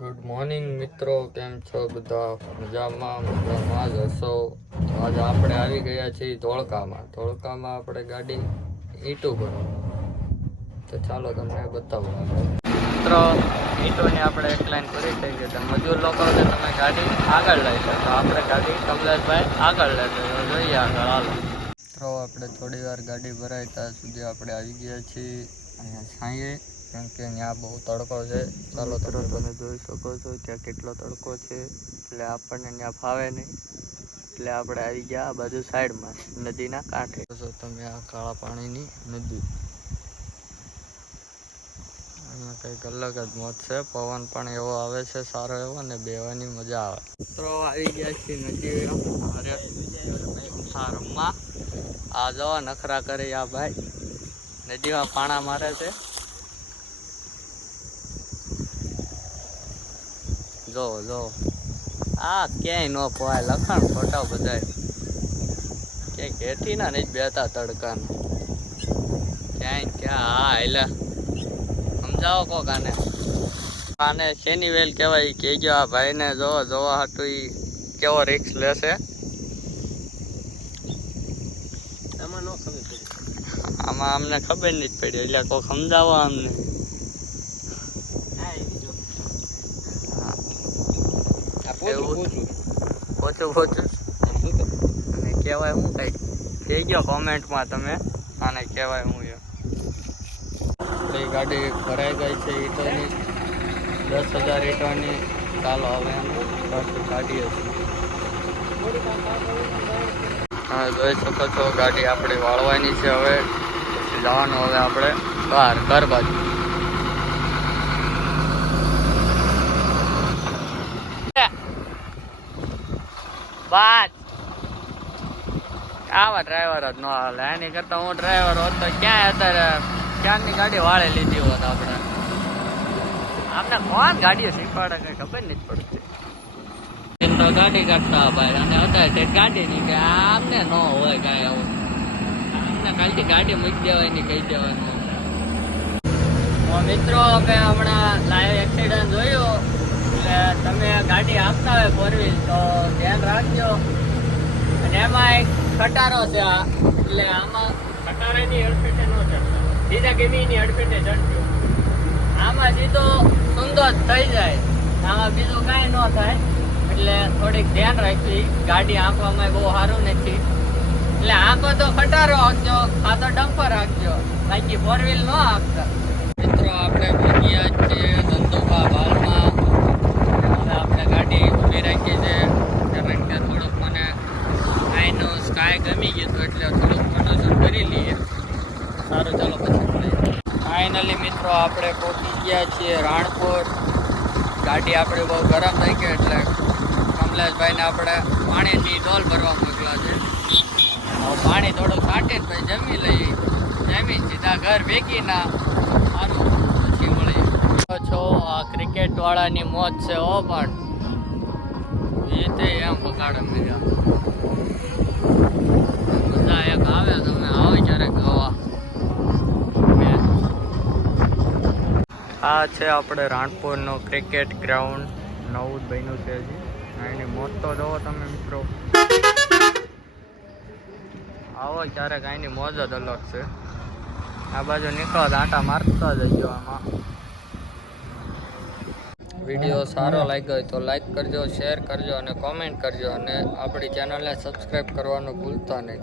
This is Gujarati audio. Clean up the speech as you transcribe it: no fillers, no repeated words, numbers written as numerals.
ગુડ મોર્નિંગ મિત્રો, કેમ છો બધા? મજામાં જ હશો. તો આજે આપણે આવી ગયા છીએ ધોળકામાં આપણે ગાડી ઈંટું પર. તો ચાલો તમને બતાવો મિત્રો. ઈંટોની આપણે એક લાઈન પૂરી થઈ ગઈ. તો મજૂર લોકો કે તમે ગાડી આગળ લઈ લો, તો આપણે ગાડી કમલેશભાઈ આગળ લેતો જોઈએ આગળ. હાલો મિત્રો, આપણે થોડી વાર ગાડી ભરાય ત્યાં સુધી આપણે આવી ગયા છીએ અહીંયા છાંયે, કેમ કે ત્યાં બહુ તડકો છે. ચાલો મિત્રો, તમે જોઈ શકો છો ત્યાં કેટલો તડકો છે, એટલે આપણને ત્યાં ફાવે નહીં, એટલે આપણે આવી ગયા આ બાજુ સાઈડમાં નદીના કાંઠે. તો તમે આ કાળા પાણીની નદી, અહીંયા કંઈક અલગ જ મોજ છે. પવન પણ એવો આવે છે સારો એવો, ને બેવાની મજા આવે. મિત્રો આવી ગયા છીએ નદી રમવા. આ જવા નખરા કરે આ ભાઈ, નદીમાં પાણા મારે છે. જો આ ક્યાંય ન પોવાય, લખાણ ખોટા બધાય. ક્યાંય ઘેઠી ના નહીં બેતા તડકાને ક્યાંય ક્યાં. હા એટલે સમજાવો કોક આને શેની વેલ કહેવાય કે જો આ ભાઈને જોવા હાટું ઈ કેવો રિક્સ લેશે. આમાં અમને ખબર નથી પડી, એટલે કોક સમજાવો અમને. પોચું અને કહેવાય હું કઈ થઈ ગયો કોમેન્ટમાં તમે આને કહેવાય હું. આપણી ગાડી ભરાઈ ગઈ છે ઈંટોની, 10,000 ઈંટોની. ચાલો હવે પાછું કાઢીએ છીએ. હા, જોઈ શકો છો ગાડી આપણી વાળવાની છે. હવે જવાનું હવે આપણે બહાર ઘર બાજુ. બાદ આવા ડ્રાઈવર જ ન હાલે. એની કરતા હું ડ્રાઈવર હોત તો ક્યાંય અત્યારે ક્યાંની ગાડી વાળી લીધી હોત આપણે. આમને કોણ ગાડીઓ શીખવાડે કઈ ખબર નથી પડતી. તો ગાડી કાઢતા ભાઈ, અને અત્યારે ગાડી ની કે આમને ન હોય કાંઈ આવું. આમને કાલથી ગાડી મૂકી દેવાય ની કહી દેવાનું. મિત્રો, અમે હમણાં લાઈવ એક્સિડન્ટ જોયું, એટલે તમે ગાડી આપતા હોય 4 વ્હીલ તો ધ્યાન રાખજો. અને એમાં એક ખટારો છે આ, એટલે આમાં ખટારાની અડફેટે ન ચડતા, સીધા ગેમીની અડફેટે ચડજો. આમાં સીધો સુંદર થઈ જાય, આમાં બીજું કાંઈ ન થાય. એટલે થોડીક ધ્યાન રાખવી. ગાડી આંકવામાં બહુ સારું નથી, એટલે આંકો તો ખટારો આંકજો, આ તો ડમ્પર આંકજો, બાકી 4 વ્હીલ ન આંકતા. મિત્રો, આપણે ગયા છીએ ધંધુકા બાલમાં. હવે આપણે ગાડી ઊભી રાખી છે, કારણ કે થોડુંક મને અહીંનું સ્કાય ગમી ગયું હતું, એટલે થોડુંક ફોટોશૂટ કરી લઈએ. સારું, ચાલો પછી મળીએ. ફાઇનલી મિત્રો, આપણે પહોંચી ગયા છીએ રાણપુર. ગાડી આપણી બહુ ગરમ થઈ ગઈ, એટલે કમલેશભાઈને આપણે પાણીની ડોલ ભરવા મોકલા છે. હવે પાણી થોડુંક કાઢીને પછી જમી લઈએ. જમીન સીધા ઘર ભેગી ના સારું પછી મળીએ. છો આ ક્રિકેટ વાળાની મોજ છે. ઓ પણ એ તે એમ બગાડે મજા એક આવે. તમે આવો ત્યારે ગવા. આ છે આપણે રાણપુરનો ક્રિકેટ ગ્રાઉન્ડ, નવું જ બન્યું છે હજી. એની મોજ તો જોવો તમે મિત્રો. આવો ક્યારેક અહીંની મોજ જ અલગ છે. આ બાજુ નીકળો આંટા મારતા જજો. આમાં વિડીયો સારો લાગ્યો હોય તો લાઈક કરજો, શેર કરજો અને કોમેન્ટ કરજો, અને આપણી ચેનલને સબસ્ક્રાઈબ કરવાનું ભૂલતા નહીં.